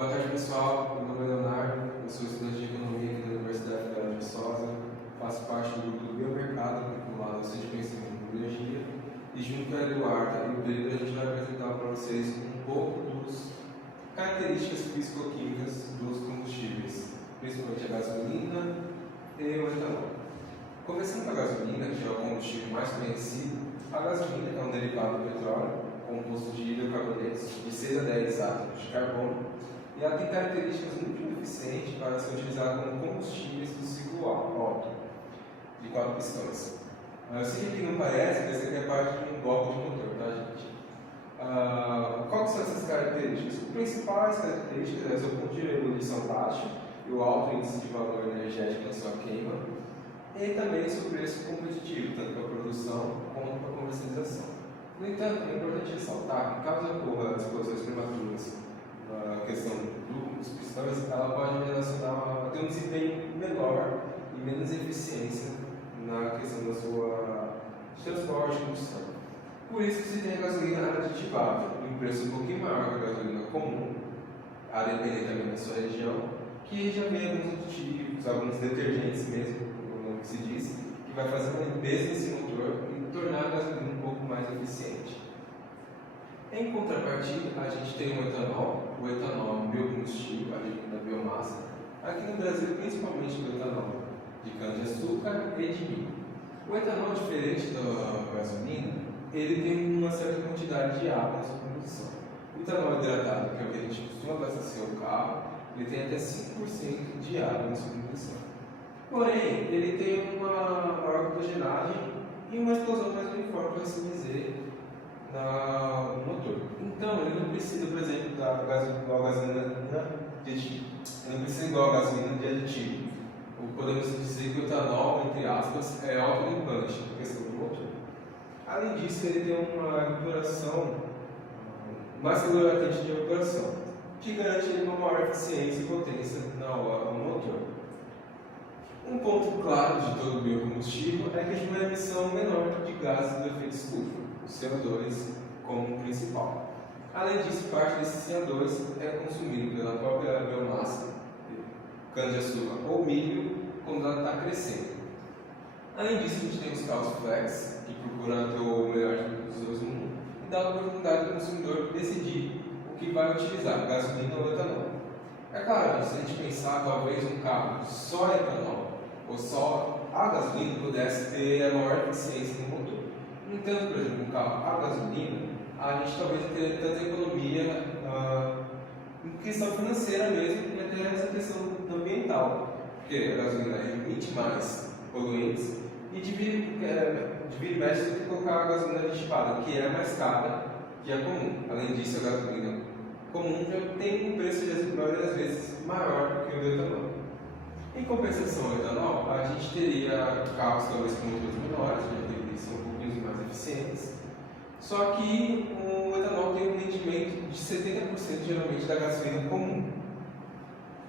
Boa tarde, pessoal. Meu nome é Leonardo, eu sou estudante de Economia aqui da Universidade Federal de Viçosa, faço parte do grupo do Biomercado, vinculado ao Centro de Conhecimento de Biologia, e junto a Eduarda e o Pedro, a gente vai apresentar para vocês um pouco das características físico-químicas dos combustíveis, principalmente a gasolina e o etanol. Começando com a gasolina, que é o combustível mais conhecido, a gasolina é um derivado do petróleo, composto de hidrocarbonetos de 6 a 10 átomos de carbono, e ela tem características muito eficientes para ser utilizada como combustíveis do ciclo Otto, de 4 pistões. Eu sei que não parece, mas isso aqui é parte de um bloco de motor, tá, gente? Quais são essas características? As principais características é o seu ponto de ebulição baixo e o alto índice de valor energético na sua queima, e também o seu preço competitivo, tanto para a produção quanto para a comercialização. No entanto, é importante ressaltar que, caso ocorra explosões prematuras na questão dos pistões, ela pode relacionar, ter um desempenho menor e menos eficiência na questão da sua transporte e combustão. Por isso que se tem a gasolina aditivável, em preço um pouquinho maior que a gasolina comum, a depender também da sua região, que já vem alguns aditivos, alguns detergentes mesmo, como se diz, que vai fazer uma limpeza nesse motor e tornar a gasolina um pouco mais eficiente. Em contrapartida, a gente tem o etanol é um biocombustível advindo da biomassa, aqui no Brasil principalmente o etanol de cana-de-açúcar e de milho. O etanol, diferente da gasolina, ele tem uma certa quantidade de água na sua composição. O etanol hidratado, que é o que a gente costuma abastecer o carro, ele tem até 5% de água na sua composição. Porém, ele tem uma maior oxigenagem e uma explosão mais uniforme, por assim dizer, no motor. Então, ele não precisa, por exemplo, da gasolina de aditivo. Ele não precisa igual a gasolina de aditivo. Podemos dizer que o etanol, entre aspas, é autolimpante na questão do motor. Além disso, ele tem uma evaporação, mais calorimetria de evaporação, que garante uma maior eficiência e potência no motor. Um ponto claro de todo o biocombustível é que tem uma emissão menor de gases do efeito estufa, o CO2 como principal. Além disso, parte desses CO2 é consumido pela própria biomassa, cana-de-açúcar ou milho, quando ela está crescendo. Além disso, a gente tem os carros flex, que procuram ter o melhor dos dois mundos, e dá a oportunidade do consumidor decidir o que vai utilizar, gasolina ou etanol. É claro, se a gente pensar talvez um carro só etanol, ou só a gasolina pudesse ter a maior eficiência no motor. No entanto, por exemplo, um carro a gasolina, a gente talvez teria tanta economia em questão financeira mesmo e até essa questão ambiental, porque a gasolina emite mais poluentes e divide mais do que colocar a gasolina aditivada, que é mais cara que a comum. Além disso, a gasolina comum já tem um preço às vezes maior do que o do etanol. Em compensação ao etanol, a gente teria carros talvez com motores menores, já são um pouquinho mais eficientes, só que o etanol tem um rendimento de 70% geralmente da gasolina comum.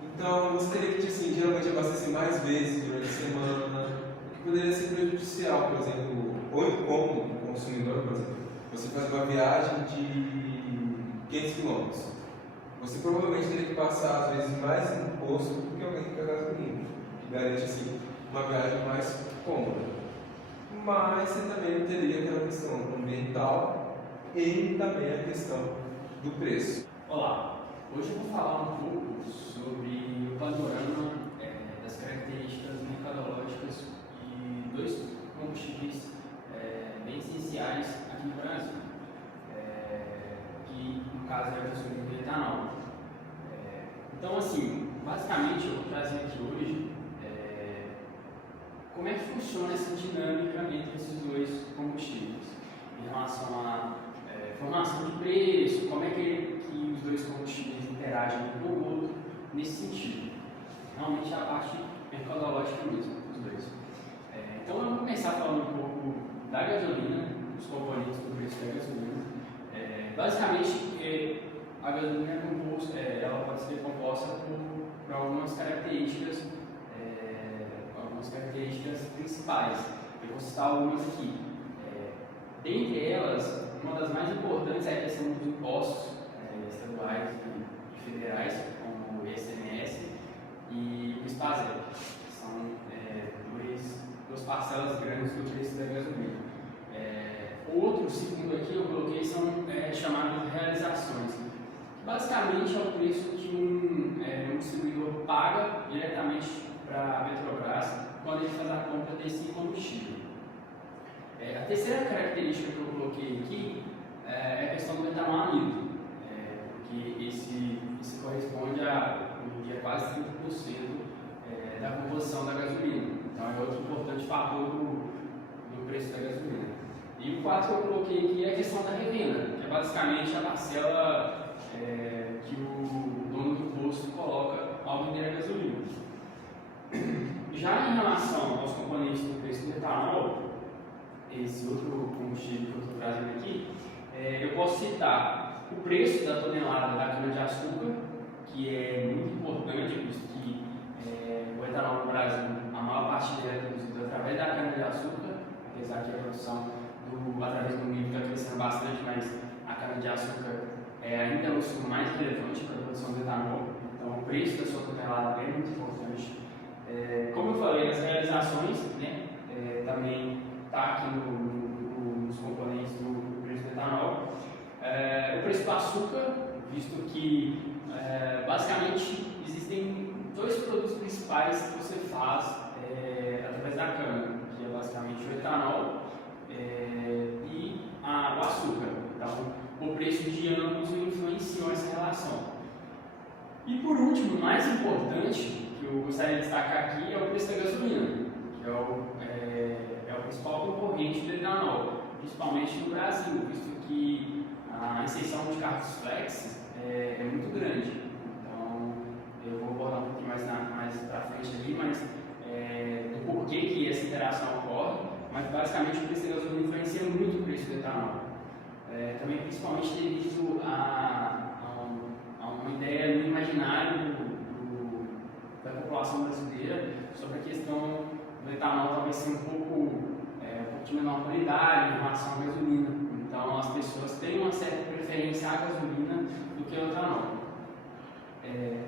Então você teria que geralmente abastecer mais vezes durante a semana, o que poderia ser prejudicial, por exemplo, ou incômodo para o consumidor, por exemplo. Você faz uma viagem de 500 km. Você provavelmente teria que passar, às vezes, mais imposto do que alguém que tem gasolina, que garante, assim, uma viagem mais cômoda. Mas você também teria aquela questão ambiental e também a questão do preço. Olá, hoje eu vou falar um pouco sobre o panorama das características mercadológicas de dois combustíveis bem essenciais aqui no Brasil, que no caso é a gasolina e o etanol. Então, assim, basicamente eu vou trazer aqui hoje como é que funciona essa dinâmica entre esses dois combustíveis em relação à formação de preço, como é que os dois combustíveis interagem um com o outro nesse sentido. Realmente é a parte mercadológica mesmo, dos dois. Então eu vou começar falando um pouco da gasolina, dos componentes do preço da gasolina. Basicamente, a gasolina é composta, ela pode ser composta por algumas características principais. Eu vou citar algumas aqui. Dentre elas, uma das mais importantes é a questão dos impostos estaduais e federais, segundo aqui eu coloquei são chamadas realizações. Basicamente é o preço que um distribuidor paga diretamente para a Petrobras quando ele faz a compra desse combustível. A terceira característica que eu coloquei aqui é a questão do etanol amido, porque esse corresponde a quase 30% da composição da gasolina. Então é outro importante fator do preço da gasolina. E o quarto que eu coloquei aqui é a questão da revenda, que é basicamente a parcela que o dono do posto coloca ao vender a gasolina. Já em relação aos componentes do preço do etanol, esse outro combustível que eu estou trazendo aqui, eu posso citar o preço da tonelada da cana-de-açúcar, que é muito importante, visto que o etanol no Brasil, a maior parte dele é produzido através da cana-de-açúcar, apesar que a produção através do milho está crescendo bastante, mas a cana-de-açúcar ainda é o insumo mais relevante para a produção do etanol, então o preço da sua tonelada é muito importante. Como eu falei, as realizações, né, também está aqui nos componentes do preço do etanol. O preço do açúcar, visto que basicamente existem dois produtos principais que você faz através da cana, que é basicamente o etanol e o açúcar. Então, o preço de ambos influenciam essa relação. E por último, o mais importante que eu gostaria de destacar aqui é o preço da gasolina, que é o principal concorrente do etanol, principalmente no Brasil, visto que a inserção de carros flex é muito grande. Então, eu vou abordar um pouquinho mais para frente ali, mas do porquê que essa interação ocorre, mas basicamente o preço da gasolina influencia muito o preço do etanol. Também principalmente devido a uma ideia no imaginário da população brasileira sobre a questão do etanol talvez ser um pouco de menor qualidade em relação à gasolina. Então as pessoas têm uma certa preferência à gasolina do que ao etanol.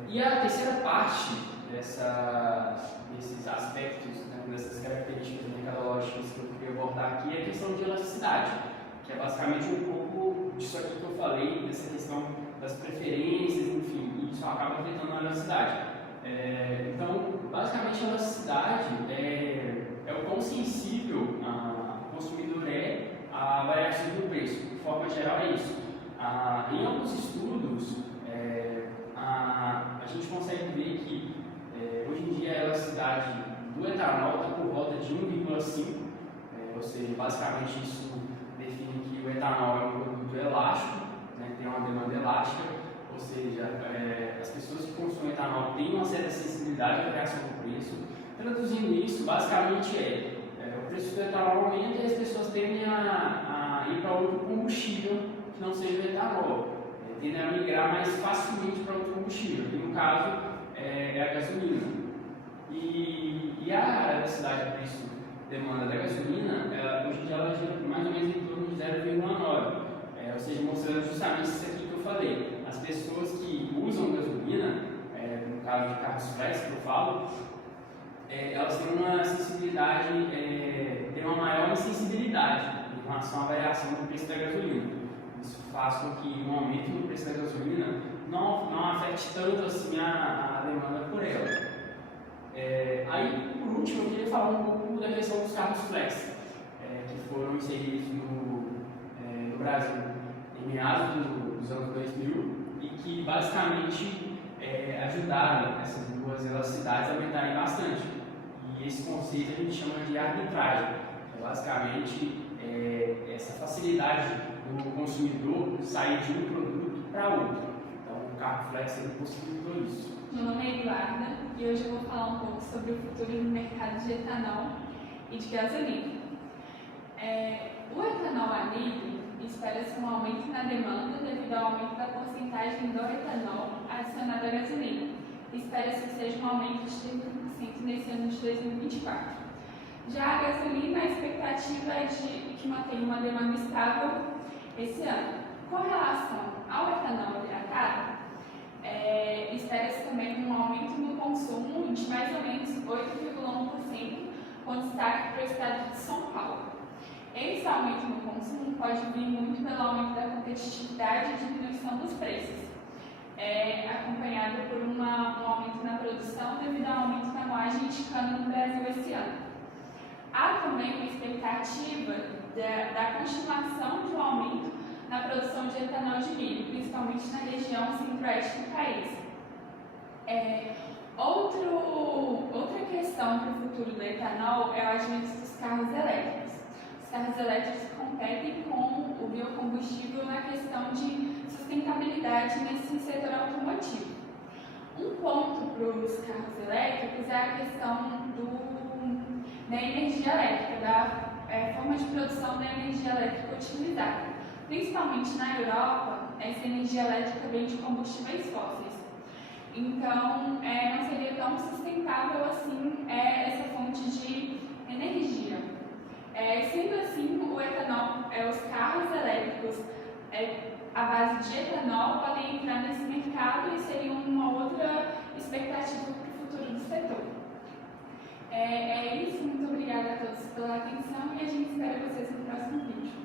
E a terceira parte desses aspectos, né, dessas características mercadológicas que eu queria abordar aqui é a questão de elasticidade, que é basicamente um pouco disso aqui que eu falei, dessa questão das preferências, enfim, e isso acaba afetando a elasticidade. Então, basicamente, a elasticidade é o quão sensível o consumidor a variações do preço. De forma geral, é isso. Em alguns estudos, a gente consegue ver que hoje em dia a elasticidade do etanol está por volta de 1,5, ou seja, basicamente isso define que o etanol é um produto elástico, né, tem uma demanda elástica, ou seja, as pessoas que consomem etanol têm uma certa sensibilidade à variação do preço. Traduzindo isso, basicamente o preço do etanol aumenta e as pessoas tendem a ir para outro combustível que não seja o etanol, tendem a migrar mais facilmente para outro combustível, que no caso é a gasolina. E a elasticidade do preço demanda da gasolina, hoje em dia ela gira mais ou menos em torno de 0,9, ou seja, mostrando justamente isso aqui que eu falei. As pessoas que usam gasolina, no caso de carros flex que eu falo, elas têm uma sensibilidade, têm uma maior insensibilidade em relação à variação do preço da gasolina. Isso faz com que um aumento no preço da gasolina não afete tanto assim a demanda por ela. Aí, por último, eu queria falar um pouco da questão dos carros flex, que foram inseridos no Brasil em meados dos anos 2000 e que basicamente ajudaram essas duas elasticidades a aumentarem bastante. E esse conceito a gente chama de arbitragem, que é basicamente essa facilidade do consumidor sair de um produto para outro. Então, o carro flex possibilitou isso. Meu nome é Eduarda e hoje eu vou falar um pouco sobre o futuro do mercado de etanol e de gasolina. O etanol anidro espera-se um aumento na demanda devido ao aumento da porcentagem do etanol adicionado à gasolina. Espera-se que seja um aumento de 30% nesse ano de 2024. Já a gasolina, a expectativa é de que mantenha uma demanda estável esse ano. Com relação ao etanol hidratado, espera-se também um aumento no consumo de mais ou menos 8,1%, com destaque para o estado de São Paulo. Esse aumento no consumo pode vir muito pelo aumento da competitividade e diminuição dos preços, acompanhado por um aumento na produção devido ao aumento na moagem de cana no Brasil esse ano. Há também uma expectativa da continuação de um aumento na produção de etanol de milho, principalmente na região centro-oeste do país. Outra questão para o futuro do etanol é o advento dos carros elétricos. Os carros elétricos competem com o biocombustível na questão de sustentabilidade nesse setor automotivo. Um ponto para os carros elétricos é a questão da energia elétrica, da forma de produção da energia elétrica utilizada. Principalmente na Europa, essa energia elétrica vem de combustíveis fósseis. Então, não seria tão sustentável assim essa fonte de energia. Sendo assim, o etanol, os carros elétricos à base de etanol podem entrar nesse mercado e seria uma outra expectativa para o futuro do setor. É isso, muito obrigada a todos pela atenção e a gente espera vocês no próximo vídeo.